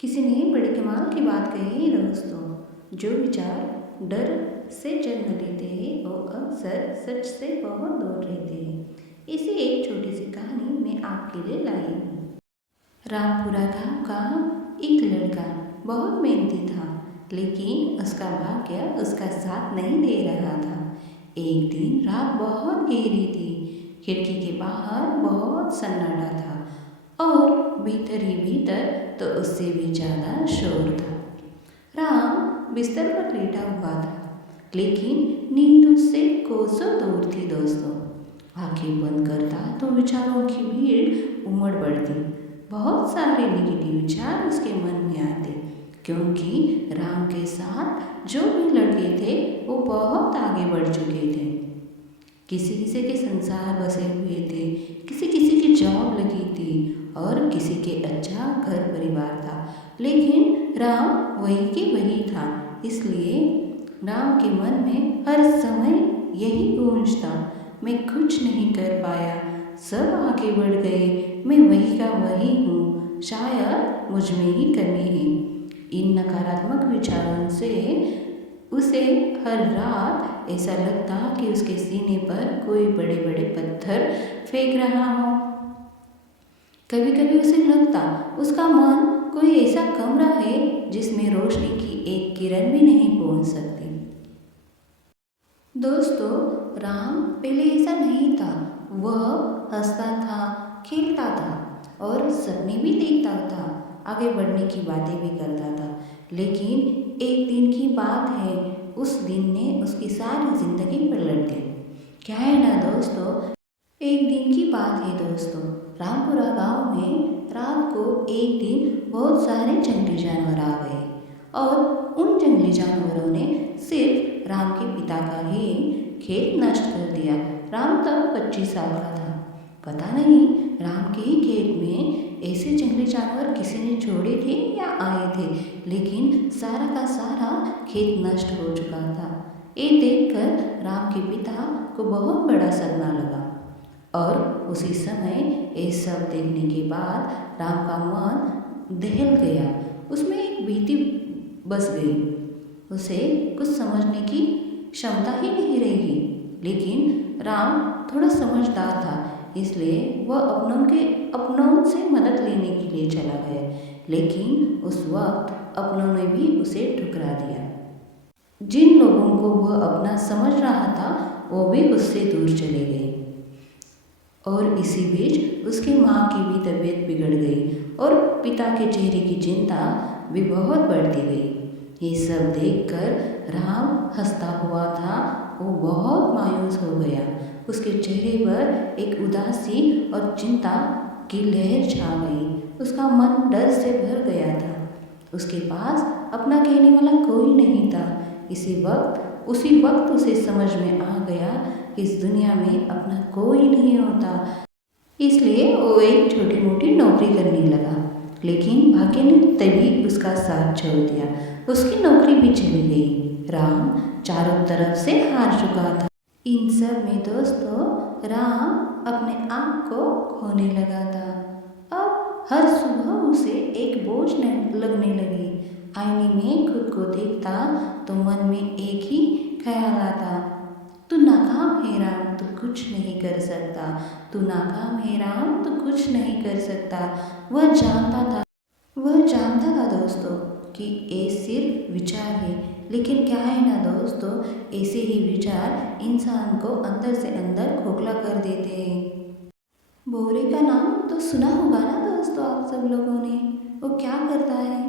किसी ने बड़ी कमाल की बात कही दोस्तों। जो विचार डर से जन्म लेते हैं वो अक्सर सच से बहुत दूर रहते हैं। इसी एक छोटी सी कहानी मैं आपके लिए लाई हूँ। रामपुरा गांव का एक लड़का बहुत मेहनती था, लेकिन उसका भाग्य उसका साथ नहीं दे रहा था। एक दिन रात बहुत गहरी थी। खिड़की के बाहर बहुत सन्नाटा था और भीतर ही भीतर तो उससे भी ज़्यादा शोर था। राम बिस्तर पर लेटा हुआ था, लेकिन नींद उससे कोसों दूर थी दोस्तों। आंखें बंद करता तो विचारों की भीड़ उमड़ पड़ती। बहुत सारे नेगेटिव विचार उसके मन में आते, क्योंकि राम के साथ जो भी लड़के थे वो बहुत आगे बढ़ चुके थे। किसी किसी के संसार बसे हुए थे, किसी किसी की जॉब लगी थी और किसी के अच्छा घर परिवार था, लेकिन राम वही के वही था। इसलिए राम के मन में हर समय यही गूंजता, मैं कुछ नहीं कर पाया, सब आगे बढ़ गए, मैं वही का वही हूँ, शायद मुझ में ही कमी है। इन नकारात्मक विचारों से उसे हर रात ऐसा लगता कि उसके सीने पर कोई बड़े बड़े पत्थर फेंक रहा हो। कभी कभी उसे लगता उसका मन कोई ऐसा कमरा है जिसमें रोशनी की एक किरण भी नहीं पहुंच सकती। दोस्तों, राम पहले ऐसा नहीं था। वह हंसता था, खेलता था और सपने भी देखता था, आगे बढ़ने की बातें भी करता था। लेकिन एक दिन की बात है, उस दिन ने उसकी सारी जिंदगी पलट दी। क्या है ना दोस्तों, एक दिन की बात है दोस्तों। रामपुरा गांव में रात को एक दिन बहुत सारे जंगली जानवर आ गए और उन जंगली जानवरों ने सिर्फ राम के पिता का ही खेत नष्ट कर दिया। राम तब 25 साल का था। पता नहीं राम के ही खेत में ऐसे जंगली जानवर किसी ने छोड़े थे या आए थे, लेकिन सारा का सारा खेत नष्ट हो चुका था। ये देखकर राम के पिता को बहुत बड़ा सदमा लगा और उसी समय ये सब देखने के बाद राम का मन दहल गया। उसमें एक भीति बस गई। उसे कुछ समझने की क्षमता ही नहीं रहेगी। लेकिन राम थोड़ा समझदार था, इसलिए वह अपनों से मदद लेने के लिए चला गया। लेकिन उस वक्त अपनों ने भी उसे ठुकरा दिया। जिन लोगों को वह अपना समझ रहा था वो भी उससे दूर चले गए और इसी बीच उसकी माँ की भी तबीयत बिगड़ गई और पिता के चेहरे की चिंता भी बहुत बढ़ती गई। ये सब देखकर राम हंसता हुआ था, वो बहुत मायूस हो गया। उसके चेहरे पर एक उदासी और चिंता की लहर छा गई। उसका मन डर से भर गया था। उसके पास अपना कहने वाला कोई नहीं था। उसी वक्त उसे समझ में आ गया कि इस दुनिया में अपना कोई नहीं होता। इसलिए वो एक छोटी मोटी नौकरी करने लगा, लेकिन भाग्य ने तभी उसका साथ छोड़ दिया। उसकी नौकरी भी चली गई। राम चारों तरफ से हार चुका था। इन सब में दोस्तों राम अपने आप को खोने लगा था। अब हर सुबह उसे एक बोझ लगने लगी। आईने में खुद को देखता तो मन में एक ही ख्याल आता, तू नाकाम है राम, तू कुछ नहीं कर सकता, तू नाकाम है राम, तू कुछ नहीं कर सकता। वह जानता था दोस्तों कि ये सिर्फ विचार है, लेकिन क्या है ना दोस्तों, ऐसे ही विचार इंसान को अंदर से अंदर खोखला कर देते हैं। भौरे का नाम तो सुना होगा ना दोस्तों आप सब लोगों ने। वो क्या करता है,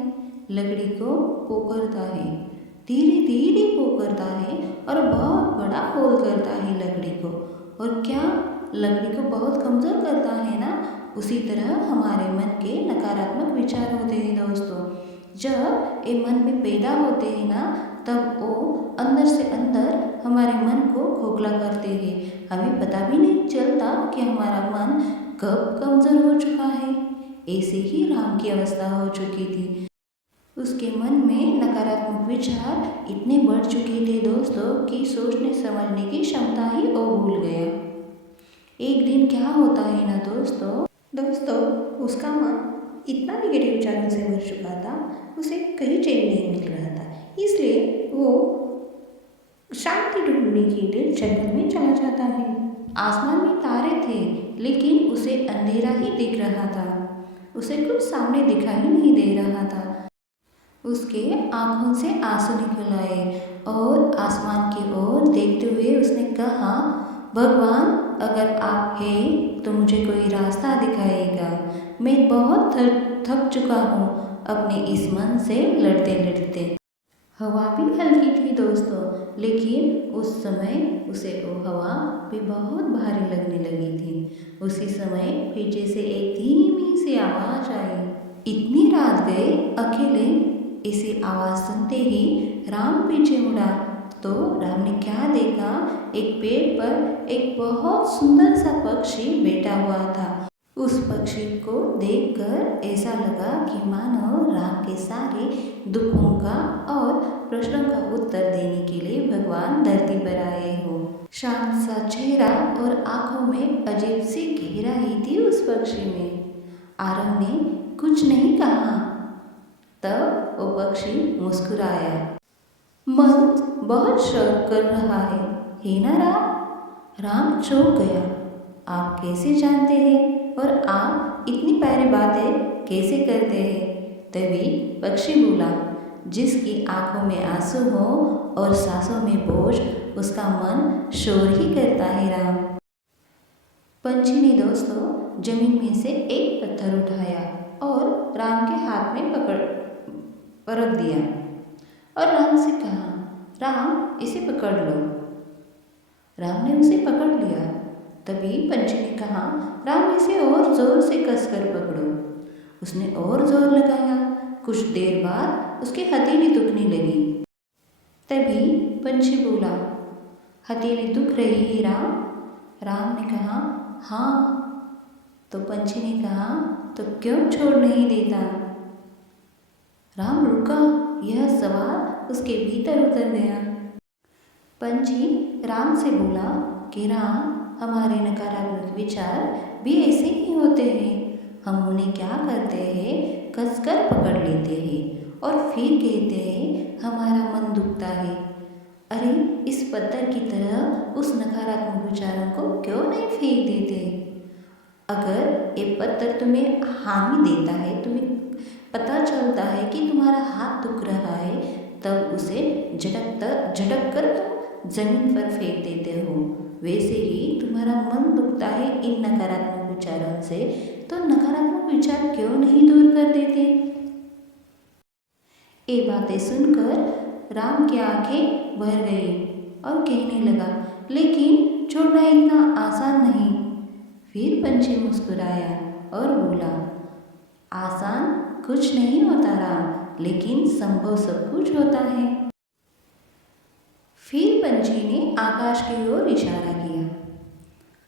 लकड़ी को पोखरता है, धीरे धीरे पोखरता है और बहुत बड़ा होल करता है लकड़ी को। और क्या लकड़ी को बहुत कमज़ोर करता है ना, उसी तरह हमारे मन के नकारात्मक विचार होते हैं दोस्तों। जब ये मन में पैदा होते हैं ना, तब वो अंदर से अंदर हमारे मन को खोखला करते हैं। हमें पता भी नहीं चलता कि हमारा मन कब कमज़ोर हो चुका है। ऐसे ही राम की अवस्था हो चुकी थी। उसके मन में नकारात्मक विचार इतने बढ़ चुके थे दोस्तों कि सोचने समझने की क्षमता ही वो भूल गया। एक दिन क्या होता है ना दोस्तों, उसका मन इतना निगेटिव विचारों से भर चुका था, उसे कहीं चैन नहीं मिल रहा था। इसलिए वो शांति ढूंढने के लिए जंगल में चला जाता है। आसमान में तारे थे, लेकिन उसे अंधेरा ही दिख रहा था। उसे कुछ सामने दिखाई नहीं दे रहा था। उसके आंखों से आंसू निकल आए और आसमान की ओर देखते हुए उसने कहा, भगवान, अगर आप हैं तो मुझे कोई रास्ता दिखाइएगा। मैं बहुत थक चुका हूँ अपने इस मन से लड़ते लड़ते। हवा भी हल्की थी दोस्तों, लेकिन उस समय उसे वो हवा भी बहुत भारी लगने लगी थी। उसी समय पीछे से एक धीमी सी आवाज़ आई। इतनी रात गए अकेले। इसी आवाज़ सुनते ही राम पीछे मुड़ा तो राम ने क्या देखा, एक पेड़ पर एक बहुत सुंदर सा पक्षी बैठा हुआ था। उस पक्षी को देखकर ऐसा लगा कि मानो राम के सारे दुखों का और प्रश्नों का उत्तर देने के लिए भगवान धरती पर आए हो। शांत सा चेहरा और आंखों में अजीब सी गहराई थी उस पक्षी में। आरव ने कुछ नहीं कहा। तब वो पक्षी मुस्कुराया। मन बहुत शौक कर रहा है ना राम? राम चौंक गया। आप कैसे जानते हैं और आप इतनी प्यारी बातें कैसे करते हैं? तभी पक्षी बोला, जिसकी आंखों में आंसू हो और सांसों में बोझ, उसका मन शोर ही करता है राम। पंछी ने दोस्तों जमीन में से एक पत्थर उठाया और राम के हाथ में रख दिया और राम से कहा, राम, इसे पकड़ लो। राम ने उसे पकड़ लिया। तभी पंछी ने कहा, राम, इसे और जोर से कसकर पकड़ो। उसने और जोर लगाया। कुछ देर बाद उसकी हथेली दुखने लगी। तभी पंछी बोला, हथेली दुख रही है राम? राम ने कहा, हाँ। तो पंछी ने कहा, तो क्यों छोड़ नहीं देता? राम रुका। यह सवाल उसके भीतर उतर गया। पंछी राम से बोला कि राम, हमारे नकारात्मक विचार भी ऐसे ही होते हैं। हम उन्हें क्या करते हैं, कसकर पकड़ लेते हैं और फिर कहते हैं हमारा मन दुखता है। अरे, इस पत्थर की तरह उस नकारात्मक विचारों को क्यों नहीं फेंक देते? अगर ये पत्थर तुम्हें हानि देता है, तुम्हें पता चलता है कि तुम्हारा हाथ दुख रहा है, तब उसे झटक कर तुम जमीन पर फेंक देते हो। वैसे ही तुम्हारा मन दुखता है इन नकारात्मक विचारों से, तो नकारात्मक विचार क्यों नहीं दूर कर देते? ये बातें सुनकर राम की आंखें भर गई और कहने लगा, लेकिन छोड़ना इतना आसान नहीं। फिर पंछी मुस्कुराया और बोला, आसान कुछ नहीं होता राम, लेकिन संभव सब कुछ होता है। फिर पंछी ने आकाश की ओर इशारा किया।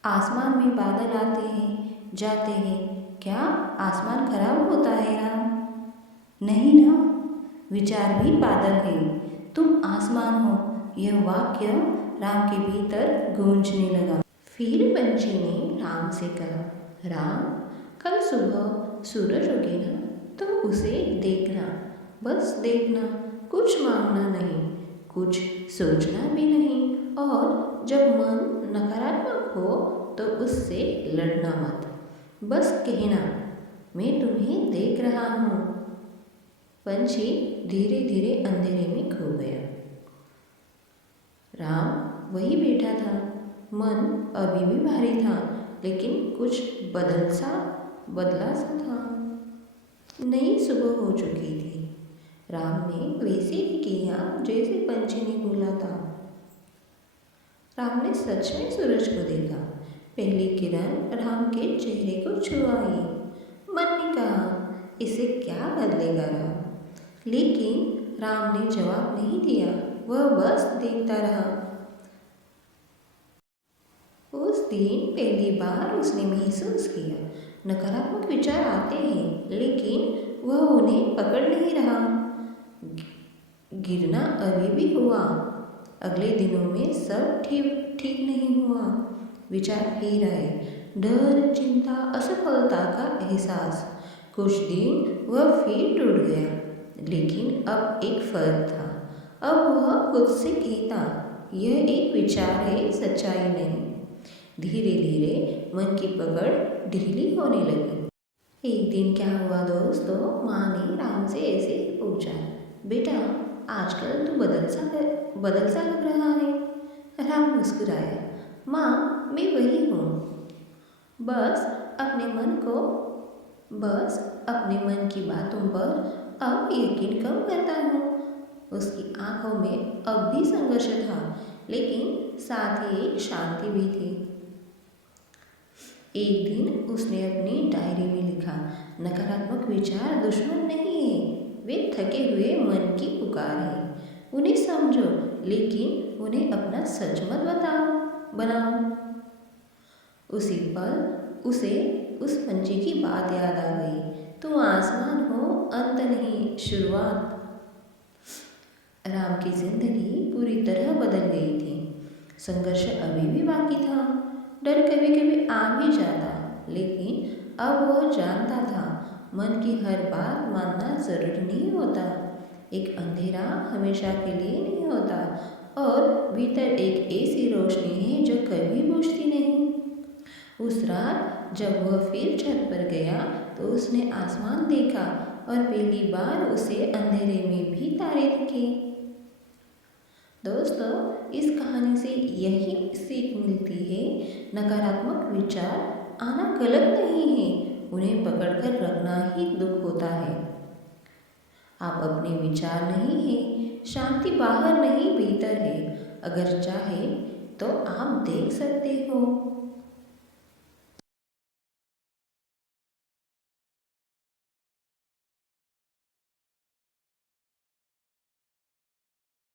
आसमान में बादल आते हैं, जाते हैं, क्या आसमान खराब होता है राम? नहीं ना, विचार भी बादल है, तुम आसमान हो। यह वाक्य राम के भीतर गूंजने लगा। फिर पंछी ने राम से कहा, राम, कल सुबह सूरज उगेगा, तुम उसे देखना, बस देखना, कुछ मांगना नहीं, कुछ सोचना भी नहीं, और जब मन नकारात्मक हो तो उससे लड़ना मत, बस कहना, मैं तुम्हें देख रहा हूँ। पंछी धीरे धीरे अंधेरे में खो गया। राम वही बैठा था। मन अभी भी भारी था, लेकिन कुछ बदला सा था। नई सुबह हो चुकी थी। राम ने वैसे ही किया जैसे पंछी ने बोला था। राम ने सच में सूरज को देखा। पहली किरण राम के चेहरे को छुआई। मन ने कहा, इसे क्या बदलेगा राम? लेकिन राम ने जवाब नहीं दिया, वह बस देखता रहा। उस दिन पहली बार उसने महसूस किया, नकारात्मक विचार आते हैं, लेकिन वह उन्हें पकड़ नहीं रहा। गिरना अभी भी हुआ। अगले दिनों में सब ठीक नहीं हुआ। विचार फिर आए, डर, चिंता, असफलता का एहसास। कुछ दिन वह फिर टूट गया, लेकिन अब एक फर्क था। अब वह खुद से कहता, यह एक विचार है, सच्चाई नहीं। धीरे धीरे मन की पकड़ ढीली होने लगी। एक दिन क्या हुआ दोस्तों, माँ ने राम से ऐसे ही पूछा, बेटा आजकल तू बदल सा लग रहा है। राम मुस्कुराया, माँ मैं वही हूँ, बस अपने मन की बातों पर अब यकीन कम करता हूँ। उसकी आंखों में अब भी संघर्ष था, लेकिन साथ ही एक शांति भी थी। एक दिन उसने अपनी डायरी में लिखा, नकारात्मक विचार दुश्मन नहीं है, वे थके हुए मन की पुकार है। उन्हें समझो, लेकिन उन्हें अपना सच मत बनाओ। उसी पल उसे उस पंछी की बात याद आ गई, तुम आसमान हो, अंत नहीं शुरुआत। राम की जिंदगी पूरी तरह बदल गई थी। संघर्ष अभी भी बाकी था, डर कभी कभी आ भी जाता, लेकिन अब वह जानता था मन की हर बात मानना जरूरी नहीं होता। एक अंधेरा हमेशा के लिए नहीं होता, और भीतर एक ऐसी रोशनी है जो कभी बुझती नहीं। उस रात जब वह फिर छत पर गया तो उसने आसमान देखा, और पहली बार उसे अंधेरे में भी तारे दिखे। दोस्तों, इस कहानी से यही सीख मिलती है, नकारात्मक विचार आना गलत नहीं है, उन्हें पकड़कर रखना ही दुख होता है। आप अपने विचार नहीं हैं, शांति बाहर नहीं भीतर है। अगर चाहे तो आप देख सकते हो।